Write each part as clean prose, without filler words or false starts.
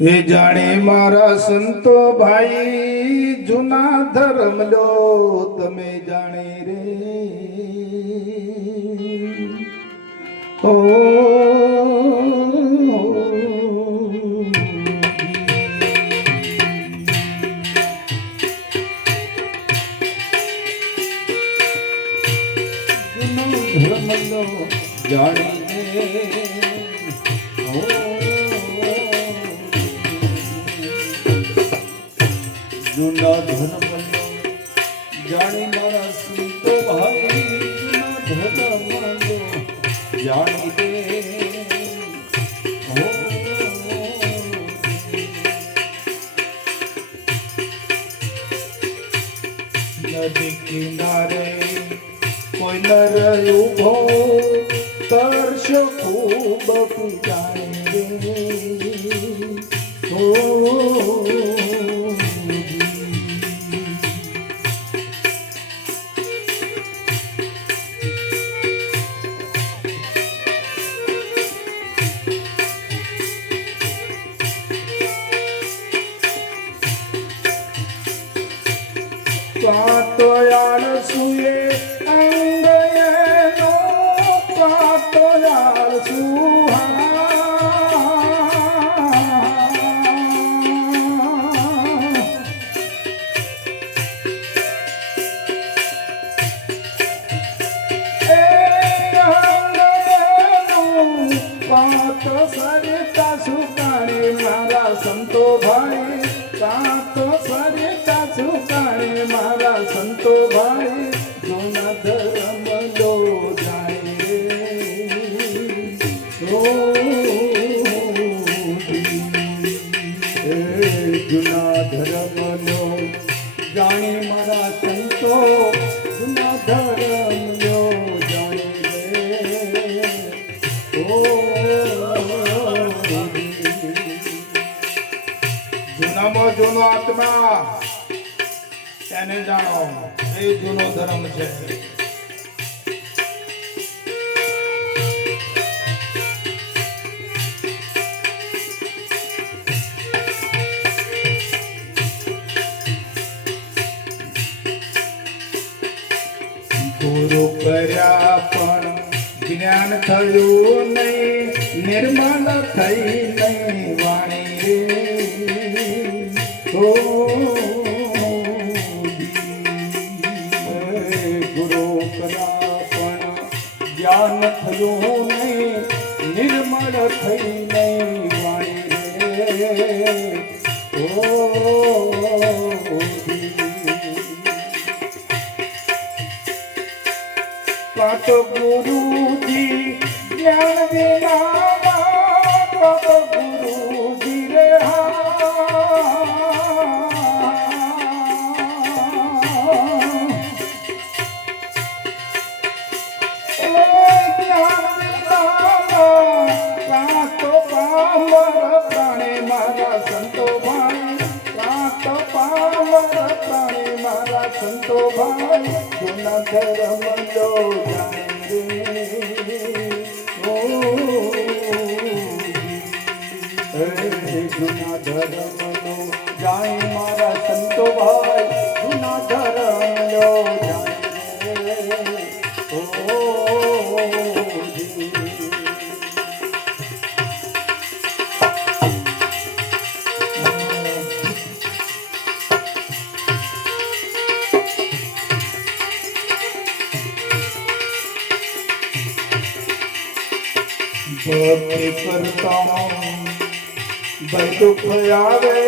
એ જાણે મારા સંતો ભાઈ જૂના ધર્મ લો તમે જાણે રે ઓ જૂનો ધર્મ લો જાણે જૂના ધર્મ જાણી મારા સંતો ભાઈ જૂના ધર્મ જાણી દે નદી કિનારે કોઈ નર ઉભો તરસ ખૂબ પીજાય રે પાતો આળસુએ અંગયનો પાતો આળસુહા એ અંગયનો પાતો સરિતા સુકાણે મારા સંતો ભાઈ પાતો સરિતા સુકાણે મારા સંતો ભાઈ જૂના ધર્મ લો જાય જૂના ધર્મ લો જાણે મારા સંતો જૂના ધર્મ લો જાણે જૂનામાં જૂનો આત્મા તેને જાણો એ જૂનો ધર્મ છે ગુરુ કર્યા પણ જ્ઞાન થયું નહીં નિર્મળ થઈ નહીં વાણી રે ગુરુ કર્યા પણ જ્ઞાન થયું નહીં નિર્મળ થઈ નહીં વાણી રે કાટ ગુરુજી જ્ઞાન વિના કાટ ગુરુજી રે સંતો ભાઈ જૂના ધર્મ લો જાણે જૂના ધર્મ લો જાણે મારા સંતો ભાઈ જૂના ધર્મ લો જાણે ભક્તિ કરતા દુઃખ આવે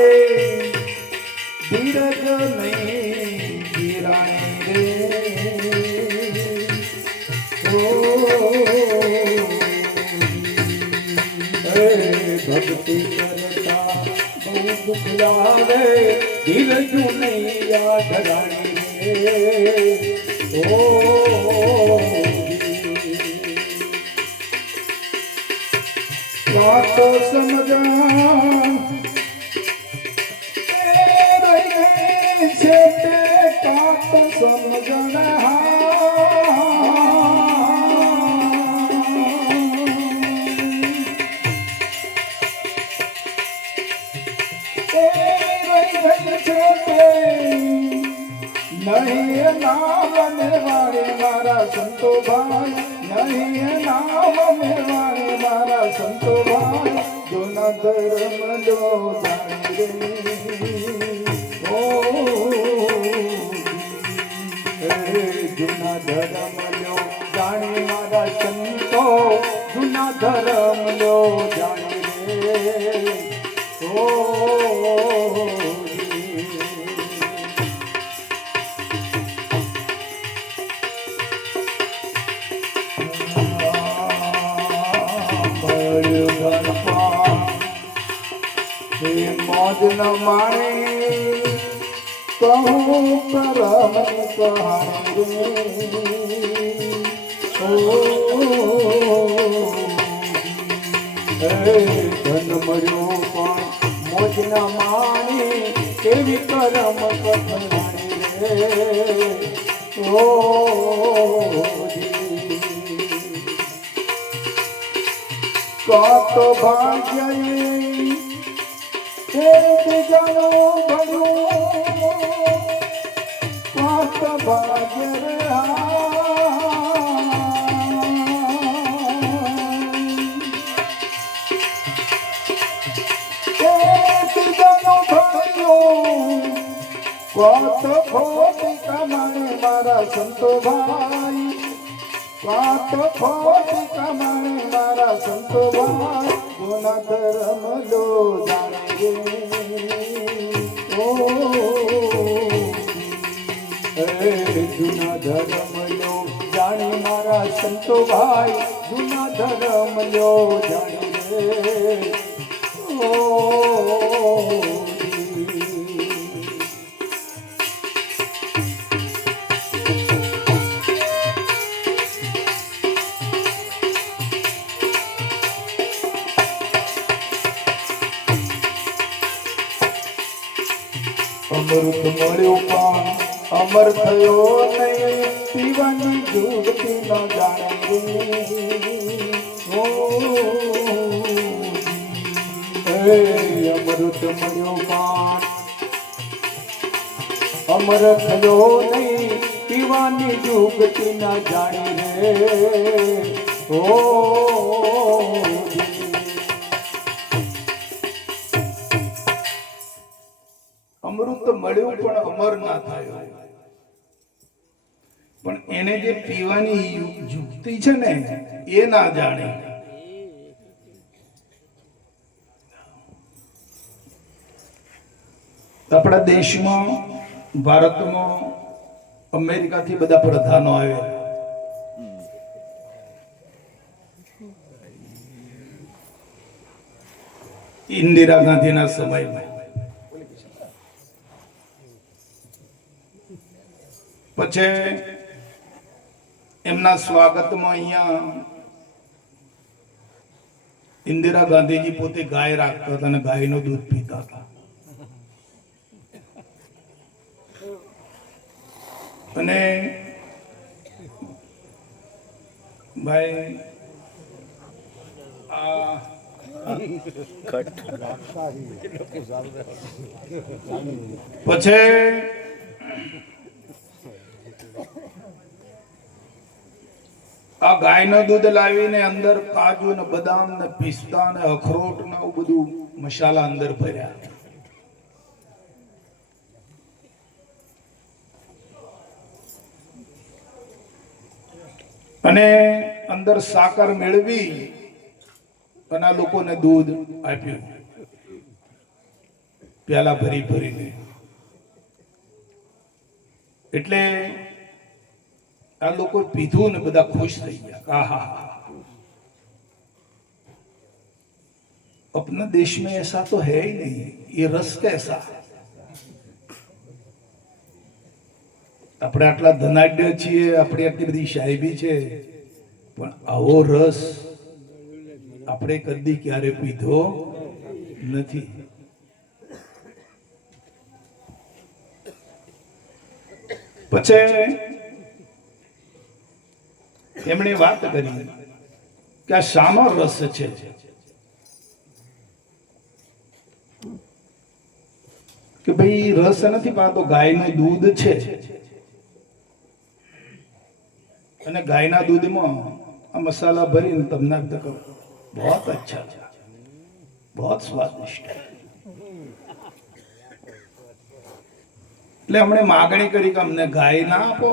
ધીરજ નહીં ધીરાણી રે ભક્તિ કરતા બહુ દુઃખ આવે ધીરજ નહીં યાદ રાણી રે વાતો સમજા છે તે કાત સમજણ એ રહી ગઈ છે નહીં નામ મેવાડે મારા સંતો ભાઈ, નહીં નામ મેવાડે મારા સંતો ભાઈ, જૂના ધર્મ લો જાણી રે ઓ જૂના ધર્મ લો જાણી મારા સંતો, જૂના ધર્મ લો જાણી રે ઓ મોજ ન માણે કહું કરમ ધન મળ્યો પણ મોજ ન માણે કેવી કરમ કથાણી રે ઓ કાતો ભાગ્ય બીજાનો ભણ્યું કાત ભાગ્ય રે બીજાનો ભણ્યું કાત ખોટી કમાણે મારા સંતો ભાઈ, કાત ખોટી કમાણે મારા સંતો ભાઈ, જૂના ધર્મ લો જાણે ઓ જૂના ધર્મ લો જાણી મારા સંતો ભાઈ, જૂના ધર્મ લો જાણી રે ઓ અમૃત મળ્યું પણ અમર થયો નહીં, પીવાની જુગતી ન જાણે અમૃત મળ્યું પણ અમર થયો નહીં, પીવાની જુગતી ન જાણી રે ઓ અમૃત મળ્યું પણ અમર ના થયો, પણ એને જે પીવાની યુક્તિ છે ને એ ના જાણે. આપણા દેશમાં ભારતમાં અમેરિકાથી બધા પ્રધાનો આવે, ઇન્દિરા ગાંધીના સમયમાં પછી એમના સ્વાગતમાં અહીંયા ઇન્દિરા ગાંધીજી પોતે ગાય રાખતા હતા અને ગાયનું દૂધ પીતા હતા. અને ભાઈ પછી આ ગાયનું દૂધ લાવીને અંદર કાજુ ને બદામ ને પિસ્તા ને અખરોટ ને બધું મસાલા અંદર ભર્યા. અને અંદર સાકર મેળવી અને આ લોકોને દૂધ આપ્યું પ્યાલા ભરી ભરીને. એટલે આ લોકો પીધું ને બધા ખુશ થઈ ગયા. આહા, अपना देश में ऐसा तो है ही नहीं, ये रस कैसा. આપણે આટલા ધનાઢ્ય છીએ, આપણી આટલી બધી સાહેબી છે, પણ આવો રસ આપણે કદી ક્યારે પીધો નથી. પછી એમણે વાત કરી કે આ શાનો રસ છે. કે ભાઈ રસ નથી, પણ આ તો ગાયનું દૂધ છે, અને ગાયના દૂધમાં આ મસાલા ભરીને તમને કહું बहुत अच्छा, बहुत स्वादिष्ट. એટલે અમને માગણી કરી કે અમને ગાય ના આપો,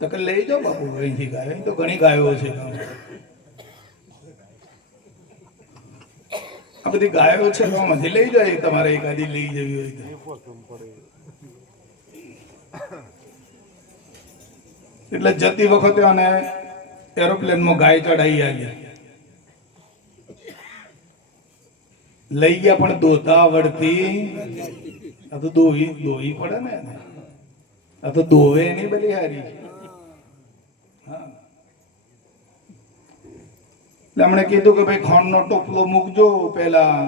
તો કે લઈ જાઓ બાપુ અહીંથી ગાય, અહીં તો ઘણી ગાયો છે. આ બધી ગાયો છે તો આમાંથી લઈ જાય, તમારે એકાદી લઈ જવી હોય તો. એટલે જતી વખતે અને એરોપ્લેનમાં ગાય ચડાવી આવી, લઈ ગયા, પણ દોતા આવડતી. આ તો દોહી પડે ને, આ તો દોવે નહીં બધી હારી. એટલે હમણે કીધું કે ભાઈ ખાંડનો ટોપલો મૂકજો પેલા,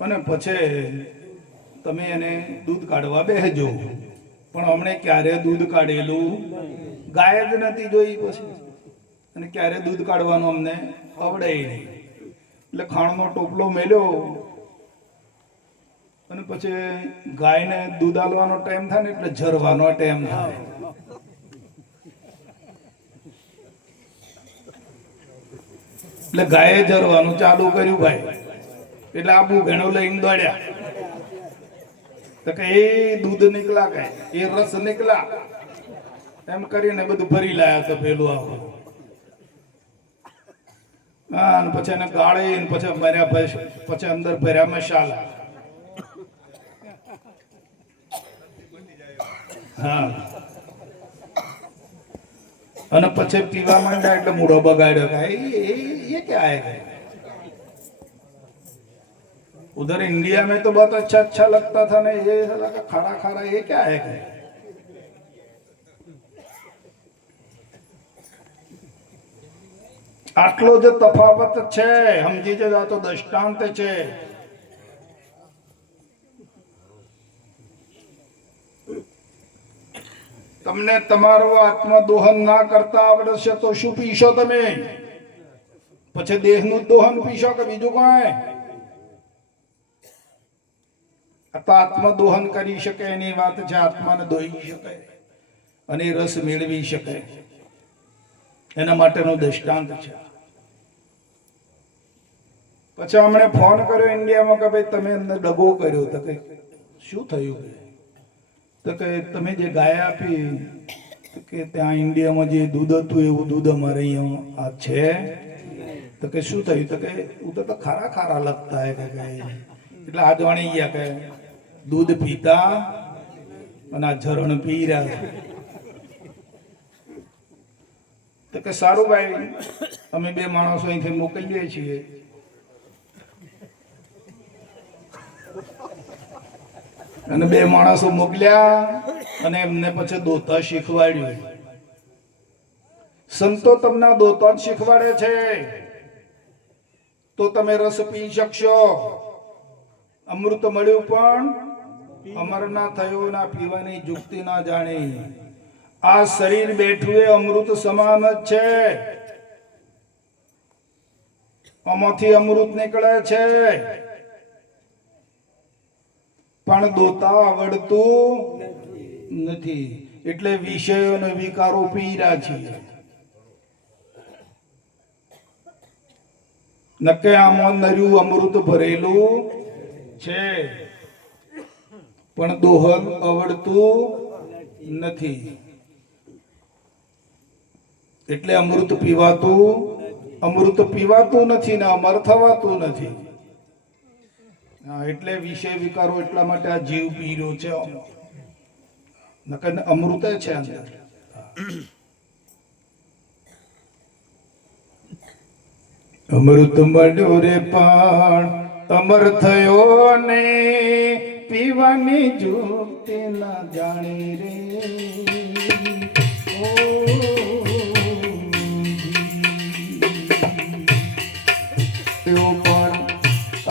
અને પછી તમે એને દૂધ કાઢવા બેસજો. પણ હમણે ક્યારે દૂધ કાઢેલું ગાય જ નથી જોઈ પછી, અને ક્યારે દૂધ કાઢવાનું અમને આવડે નહીં. એટલે ખાંડનો ટોપલો મેલ્યો, અને પછી ગાયને દૂધ આલવાનો ટાઈમ થાય ને એટલે ઝરવાનો ટાઈમ થાય. એટલે ગાયે ઝરવાનું ચાલુ કર્યું ભાઈ. એટલે આબુ ઘણો લઈને દોડ્યા, તો કે એ દૂધ નીકળા, કે એ રસ નીકળા, એમ કરીને બધું ભરી લાયા તો પેલું આવું. હા, અને પછી એને ગાળી, પછી ભર્યા, પછી અંદર ભર્યા મસાલા. હા, અને પછી પીવા માંડ્યા એટલે મૂળો બગાડ્યો. ये क्या है? उधर इंडिया में तो बहुत अच्छा अच्छा लगता था ना, ये खारा खारा, ये क्या है? આટલો જે તફાવત છે સમજી જજો, તો દ્રષ્ટાંત છે. તમને તમારો આત્મા દોહન ના કરતા આવડશે તો શું પીશો તમે? પછી દેહનું દોહન પીશો કે બીજું કોઈ? આત્મા દોહન કરી શકે એની વાત છે. આત્માને દોહી શકે અને રસ મેળવી શકે, એના માટેનો દ્રષ્ટાંત છે. પછી હમણે ફોન કર્યો ઇન્ડિયામાં કે ભાઈ તમે એમને દગો કર્યો. તો કે શું થયું? તો કે તમે જે ગાય આપી, કે ત્યાં ઇન્ડિયામાં જે દૂધ હતું એવું દૂધ અમારે અહીંયા આ છે. તો કે શું થયું? તો કે ઉધર તો ખારા ખારા લગતા હે. કે એટલે આ જાણી ગયા કે દૂધ પીતા અને આ ઝરણ પી રહ્યા. તો કે સારું ભાઈ, અમે બે માણસો અહીંથી મોકલીએ છીએ. અને બે માણસો મોકલ્યા, અને એમને પછી દોતા શીખવાડ્યું. સંતો તમને દોતા જ શીખવાડે છે, તો તમે રસ પી શકશો. અમૃત મળ્યું પણ અમર ના થયું, ના પીવાની જુક્તિ ના જાણી. આ શરીર બેઠું એ અમૃત સમાન જ છે. આમાંથી અમૃત નીકળે છે, પણ દોતા આવડતું નથી. એટલે વિષયો અને વિકારો પીરા છે. નકે આમાં નર્યું અમૃત ભરેલું છે, પણ દોહન આવડતું નથી. એટલે અમૃત પીવાતું નથી ને અમર થવાતું નથી. એટલે વિષય વિકારો એટલા માટે આ જીવ પી રહ્યો છે. નકર અમૃત છે અંદર. અમૃત મળ્યો રે પણ અમર થયો ને, પીવાની જુક્તિ ના જાણી રે.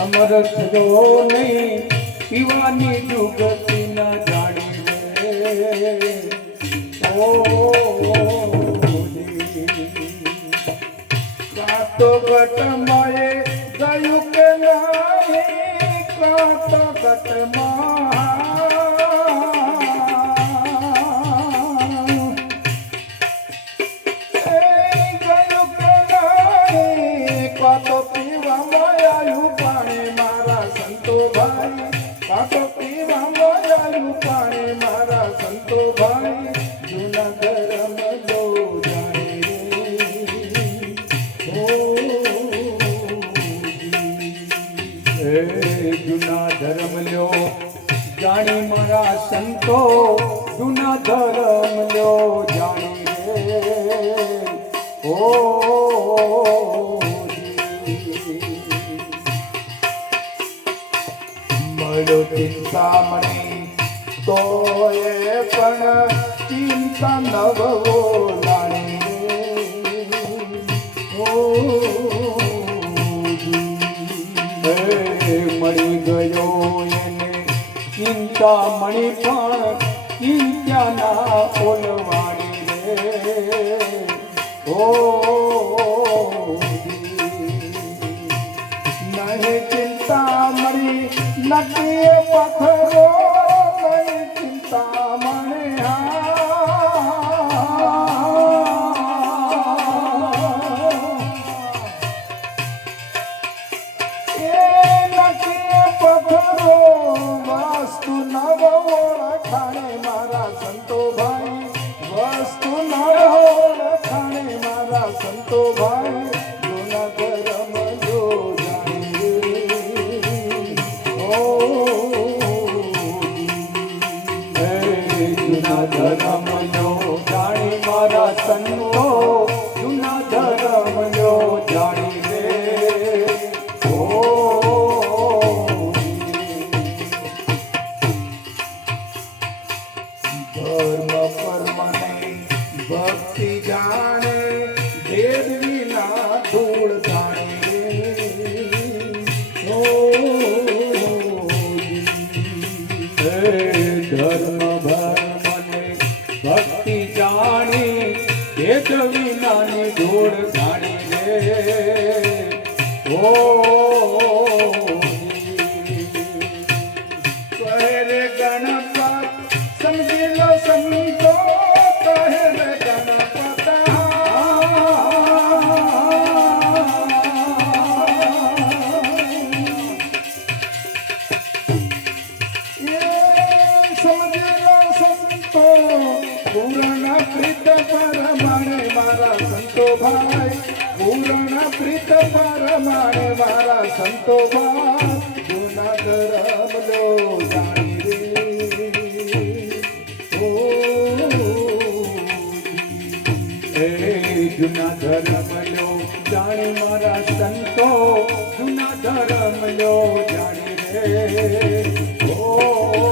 અમર થયો નહીં, પીવાની જુગતિ ના જાણી રે. કાતો ઘટમાએ ગયું કે નહીં, વાત ઘટમાં ગયું કે નહીં કાતો પીવામાં આવ્યું પાણી મારા સંતો ભાઈ કાતો પીવામાં આવ્યું પાણી મારા સંતો ભાઈ જૂના ધર્મ લો જૂના ધર્મ લ્યો જાણી મારા સંતો જૂના ધર્મ લ્યો જાણી રે ઓ મળ્યો ચિંતામણી તો એ પણ ચિંતા નવો લાણી મળી ગયો એને ચિંતામણી પણ ચિંત્યાના ઓલવાણી રે ઓ નહીં ચિંતામણી નટી પથરો નહીં ચિંતામણી વસ્તુ નવ ઓળખાણે મારા સંતો ભાઈ વસ્તુ નવ ઓળખાણે મારા સંતો ભાઈ જૂના ધર્મ જો જૂના ધર્મ લો જાણી મારા સંતો જૂના ધર્મ લો જાણી રે ધર્મ પરમને ભક્તિ જાણે વેદ વિના ધૂળ જાણે ધર્મ ભરમને ભક્તિ જાણી વેદ વિનાની ધૂળ જાણી રે ઓ રે ગણપત સમજી લો સંતો કહે રે ગણપત સમજી લો સંતો પૂર્ણ પ્રીત પરમાણે મારા સંતો ભાઈ પૂર્ણ પ્રીત પરમાણે મારા સંતો ભાઈ જૂના ધર્મ લો જાણી જૂના ધર્મ લો જાણી મારા સંતો જૂના ધર્મ લો જાણી રે ઓ